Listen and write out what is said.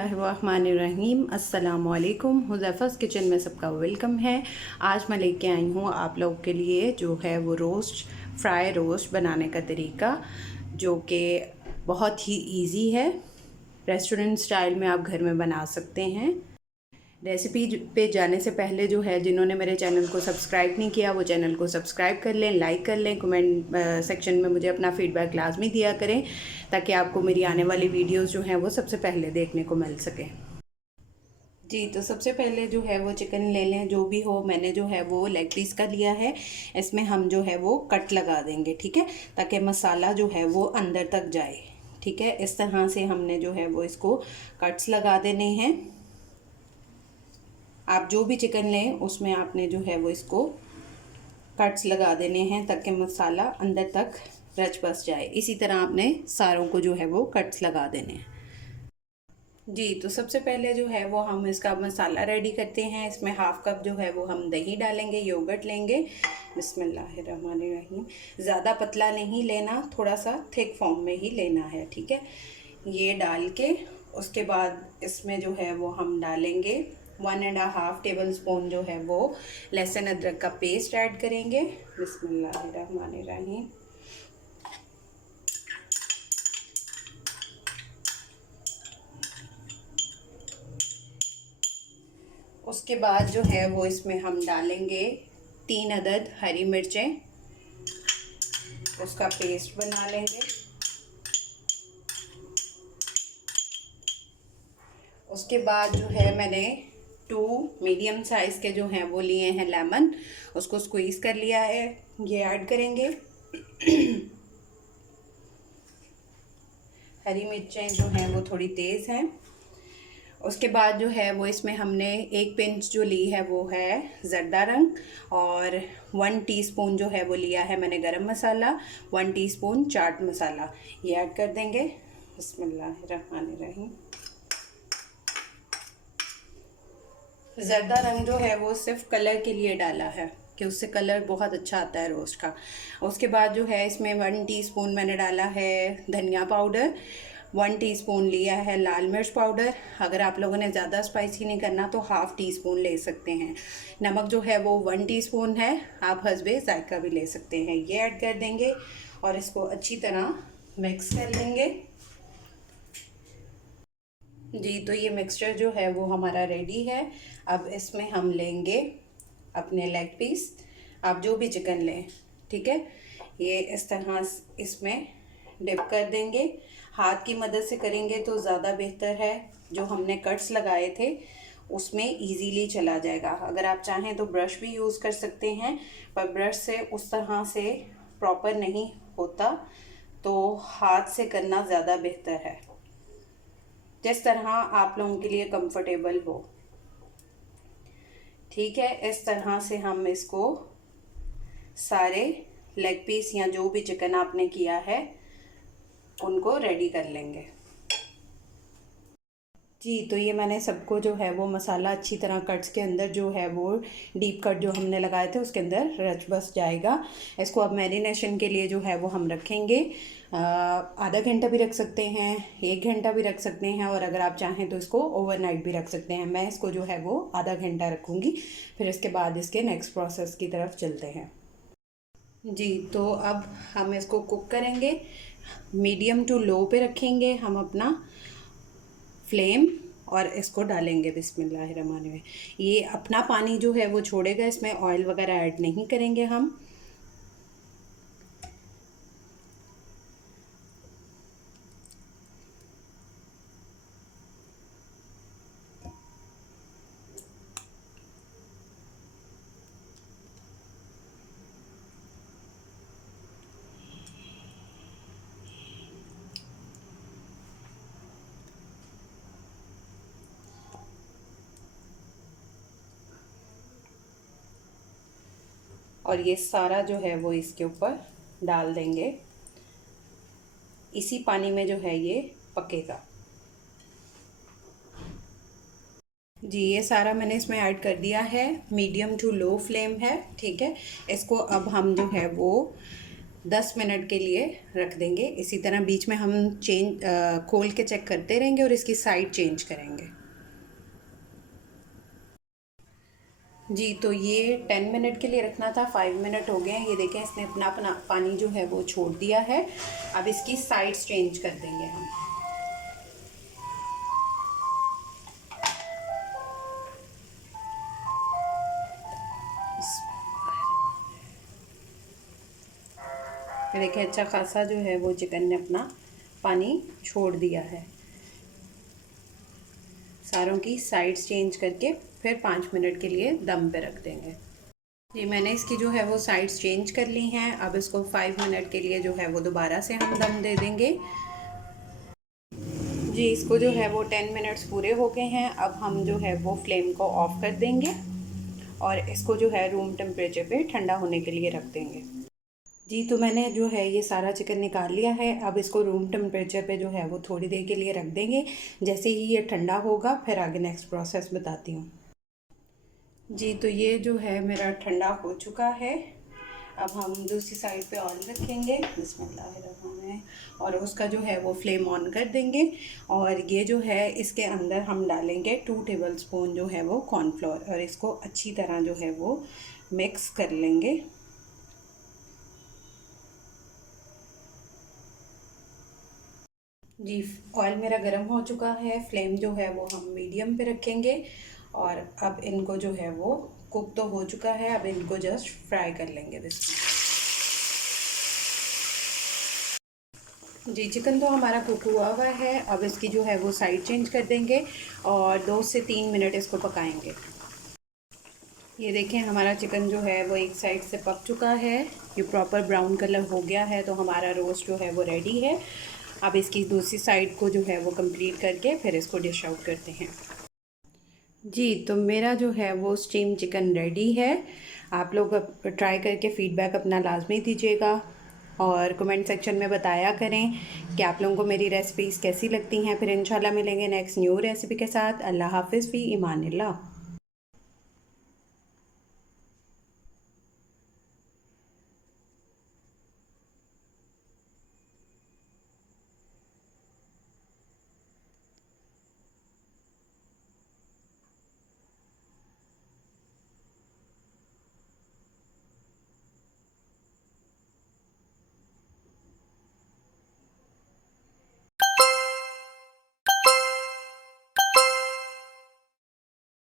बिस्मिल्लाहिर्रहमानिर्रहीम। अस्सलामुअलैकुम। हुज़ैफ़ा's किचन में सबका वेलकम है। आज मैं लेके आई हूँ आप लोगों के लिए जो है वो फ्राई रोस्ट बनाने का तरीका, जो कि बहुत ही इजी है। रेस्टोरेंट स्टाइल में आप घर में बना सकते हैं। रेसिपी पे जाने से पहले जो है, जिन्होंने मेरे चैनल को सब्सक्राइब नहीं किया वो चैनल को सब्सक्राइब कर लें, लाइक कर लें, कमेंट सेक्शन में मुझे अपना फ़ीडबैक लाजमी दिया करें, ताकि आपको मेरी आने वाली वीडियोस जो हैं वो सबसे पहले देखने को मिल सके। जी, तो सबसे पहले जो है वो चिकन ले लें, जो भी हो। मैंने जो है वो लेग पीस का लिया है। इसमें हम जो है वो कट लगा देंगे, ठीक है, ताकि मसाला जो है वो अंदर तक जाए। ठीक है, इस तरह से हमने जो है वो इसको कट्स लगा देने हैं। आप जो भी चिकन लें उसमें आपने जो है वो इसको कट्स लगा देने हैं, ताकि मसाला अंदर तक रच बस जाए। इसी तरह आपने सारों को जो है वो कट्स लगा देने हैं। जी, तो सबसे पहले जो है वो हम इसका मसाला रेडी करते हैं। इसमें हाफ़ कप जो है वो हम दही डालेंगे, योगर्ट लेंगे। बिस्मिल्लाहिर्रहमानिर्रहीम। ज़्यादा पतला नहीं लेना, थोड़ा सा थिक फॉर्म में ही लेना है, ठीक है। ये डाल के उसके बाद इसमें जो है वो हम डालेंगे 1.5 टेबल स्पून जो है वो लहसुन अदरक का पेस्ट ऐड करेंगे। बिस्मिल्लाहिर्रहमानिर्रहीम। उसके बाद जो है वो इसमें हम डालेंगे 3 अदद हरी मिर्चें, उसका पेस्ट बना लेंगे। उसके बाद जो है मैंने 2 मीडियम साइज़ के जो हैं वो लिए हैं लेमन, उसको स्क्वीज़ कर लिया है, ये ऐड करेंगे। हरी मिर्चें जो हैं वो थोड़ी तेज़ हैं। उसके बाद जो है वो इसमें हमने 1 पिंच जो ली है वो है ज़रदा रंग, और 1 टीस्पून जो है वो लिया है मैंने गरम मसाला, 1 टीस्पून चाट मसाला, ये ऐड कर देंगे। बिस्मिल्लाहिर्रहमानिर्रहीम। ज़रदा रंग जो है वो सिर्फ कलर के लिए डाला है, कि उससे कलर बहुत अच्छा आता है रोस्ट का। उसके बाद जो है इसमें 1 टीस्पून मैंने डाला है धनिया पाउडर, 1 टीस्पून लिया है लाल मिर्च पाउडर। अगर आप लोगों ने ज़्यादा स्पाइसी नहीं करना तो हाफ़ टीस्पून ले सकते हैं। नमक जो है वो 1 टीस्पून है, आप हस्बे जायका भी ले सकते हैं। ये ऐड कर देंगे और इसको अच्छी तरह मिक्स कर लेंगे। जी, तो ये मिक्सचर जो है वो हमारा रेडी है। अब इसमें हम लेंगे अपने लेग पीस, आप जो भी चिकन लें, ठीक है, ये इस तरह इसमें डिप कर देंगे। हाथ की मदद से करेंगे तो ज़्यादा बेहतर है। जो हमने कट्स लगाए थे उसमें इजीली चला जाएगा। अगर आप चाहें तो ब्रश भी यूज़ कर सकते हैं, पर ब्रश से उस तरह से प्रॉपर नहीं होता, तो हाथ से करना ज़्यादा बेहतर है, जिस तरह आप लोगों के लिए कंफर्टेबल हो। ठीक है, इस तरह से हम इसको सारे लेग पीस या जो भी चिकन आपने किया है उनको रेडी कर लेंगे। जी, तो ये मैंने सबको जो है वो मसाला अच्छी तरह कट्स के अंदर जो है वो डीप कट जो हमने लगाए थे उसके अंदर रच बस जाएगा। इसको अब मैरिनेशन के लिए जो है वो हम रखेंगे। आधा घंटा भी रख सकते हैं, 1 घंटा भी रख सकते हैं, और अगर आप चाहें तो इसको ओवरनाइट भी रख सकते हैं। मैं इसको जो है वो आधा घंटा रखूँगी, फिर इसके बाद इसके नेक्स्ट प्रोसेस की तरफ चलते हैं। जी, तो अब हम इसको कुक करेंगे, मीडियम टू लो पे रखेंगे हम अपना फ्लेम, और इसको डालेंगे बिस्मिल्लाहिर्रहमानिर्रहीम। ये अपना पानी जो है वो छोड़ेगा, इसमें ऑयल वगैरह ऐड नहीं करेंगे हम। और ये सारा जो है वो इसके ऊपर डाल देंगे। इसी पानी में जो है ये पकेगा। जी, ये सारा मैंने इसमें ऐड कर दिया है। मीडियम टू लो फ्लेम है, ठीक है। इसको अब हम जो है वो 10 मिनट के लिए रख देंगे। इसी तरह बीच में हम खोल के चेक करते रहेंगे और इसकी साइड चेंज करेंगे। जी, तो ये 10 मिनट के लिए रखना था, 5 मिनट हो गए हैं। ये देखें, इसने अपना अपना पानी जो है वो छोड़ दिया है। अब इसकी साइड्स चेंज कर देंगे हम। ये देखें, अच्छा खासा जो है वो चिकन ने अपना पानी छोड़ दिया है। सारों की साइड्स चेंज करके फिर 5 मिनट के लिए दम पे रख देंगे। जी, मैंने इसकी जो है वो साइड्स चेंज कर ली हैं। अब इसको 5 मिनट के लिए जो है वो दोबारा से हम दम दे देंगे। जी, इसको जो है वो 10 मिनट्स पूरे हो गए हैं। अब हम जो है वो फ्लेम को ऑफ़ कर देंगे और इसको जो है रूम टेम्परेचर पे ठंडा होने के लिए रख देंगे। जी, तो मैंने जो है ये सारा चिकन निकाल लिया है। अब इसको रूम टेम्परेचर पे जो है वो थोड़ी देर के लिए रख देंगे। जैसे ही ये ठंडा होगा फिर आगे नेक्स्ट प्रोसेस बताती हूँ। जी, तो ये जो है मेरा ठंडा हो चुका है। अब हम दूसरी साइड पे ऑयल रखेंगे, बिस्मिल्लाहिर्रहमानिर्रहीम, और उसका जो है वो फ्लेम ऑन कर देंगे। और ये जो है इसके अंदर हम डालेंगे 2 टेबलस्पून जो है वो कॉर्नफ्लोर, और इसको अच्छी तरह जो है वो मिक्स कर लेंगे। जी, ऑयल मेरा गर्म हो चुका है। फ्लेम जो है वो हम मीडियम पे रखेंगे। और अब इनको जो है वो कुक तो हो चुका है, अब इनको जस्ट फ्राई कर लेंगे बिस्मिल्लाह। जी, चिकन तो हमारा कुक हुआ हुआ है। अब इसकी जो है वो साइड चेंज कर देंगे और 2 से 3 मिनट इसको पकाएंगे। ये देखें, हमारा चिकन जो है वो एक साइड से पक चुका है। ये प्रॉपर ब्राउन कलर हो गया है, तो हमारा रोस्ट जो है वो रेडी है। अब इसकी दूसरी साइड को जो है वो कंप्लीट करके फिर इसको डिश आउट करते हैं। जी, तो मेरा जो है वो स्टीम चिकन रेडी है। आप लोग ट्राई करके फ़ीडबैक अपना लाजमी दीजिएगा और कमेंट सेक्शन में बताया करें कि आप लोगों को मेरी रेसिपीज़ कैसी लगती हैं। फिर इंशाल्लाह मिलेंगे नेक्स्ट न्यू रेसिपी के साथ। अल्लाह हाफ़िज़, फ़ी इमानिल्लाह।